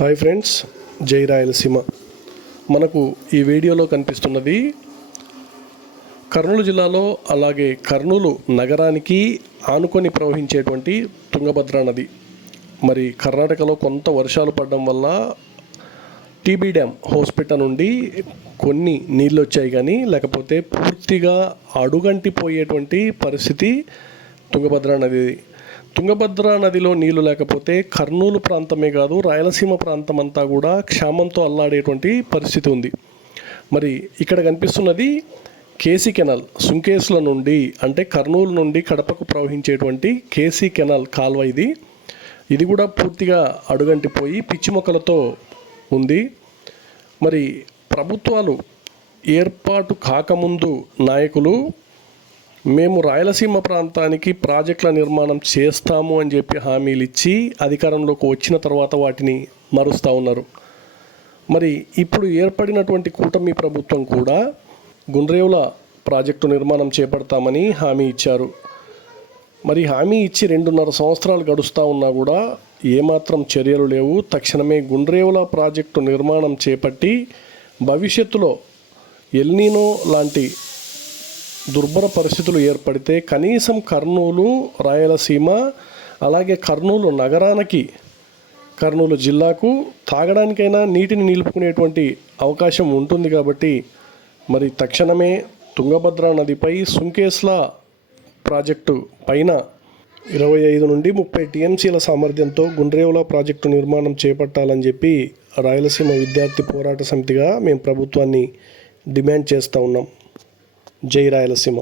Hi friends, జై రాయలసీమ. మనకు ఈ వీడియోలో కనిపిస్తున్నది కర్నూలు జిల్లాలో అలాగే కర్నూలు నగరానికి ఆనుకొని ప్రవహించేటువంటి తుంగభద్ర నది. మరి కర్ణాటకలో కొంత వర్షాలు పడడం వల్ల టీబీ డ్యామ్ హోస్పిటల్ నుండి కొన్ని నీళ్ళు వచ్చాయి, కానీ లేకపోతే పూర్తిగా అడుగంటిపోయేటువంటి పరిస్థితి తుంగభద్ర నది. తుంగభద్ర నదిలో నీళ్లు లేకపోతే కర్నూలు ప్రాంతమే కాదు, రాయలసీమ ప్రాంతం అంతా కూడా క్షామంతో అల్లాడేటువంటి పరిస్థితి ఉంది. మరి ఇక్కడ కనిపిస్తున్నది కేసీ కెనాల్. సుంకేసుల నుండి అంటే కర్నూలు నుండి కడపకు ప్రవహించేటువంటి కేసీ కెనాల్ కాల్వ ఇది కూడా పూర్తిగా అడుగంటిపోయి పిచ్చి మొక్కలతో ఉంది. మరి ప్రభుత్వాలు ఏర్పాటు కాకముందు నాయకులు మేము రాయలసీమ ప్రాంతానికి ప్రాజెక్టుల నిర్మాణం చేస్తాము అని చెప్పి హామీలు ఇచ్చి అధికారంలోకి వచ్చిన తర్వాత వాటిని మరుస్తూ ఉన్నారు. మరి ఇప్పుడు ఏర్పడినటువంటి కూటమి ప్రభుత్వం కూడా గుండ్రేవుల ప్రాజెక్టు నిర్మాణం చేపడతామని హామీ ఇచ్చారు. మరి హామీ ఇచ్చి 2.5 సంవత్సరాలు గడుస్తూ ఉన్నా కూడా ఏమాత్రం చర్యలు లేవు. తక్షణమే గుండ్రేవుల ప్రాజెక్టు నిర్మాణం చేపట్టి భవిష్యత్తులో ఎల్నినో లాంటి దుర్భర పరిస్థితులు ఏర్పడితే కనీసం కర్నూలు, రాయలసీమ అలాగే కర్నూలు నగరానికి, కర్నూలు జిల్లాకు తాగడానికైనా నీటిని నిలుపుకునేటువంటి అవకాశం ఉంటుంది. కాబట్టి మరి తక్షణమే తుంగభద్ర నదిపై సుంకేస్ల ప్రాజెక్టు పైన 25 నుండి 30 టీఎంసీల సామర్థ్యంతో గుండ్రేవుల ప్రాజెక్టు నిర్మాణం చేపట్టాలని చెప్పి రాయలసీమ విద్యార్థి పోరాట సమితిగా మేము ప్రభుత్వాన్ని డిమాండ్ చేస్తూ ఉన్నాం. జై రాయలసీమ.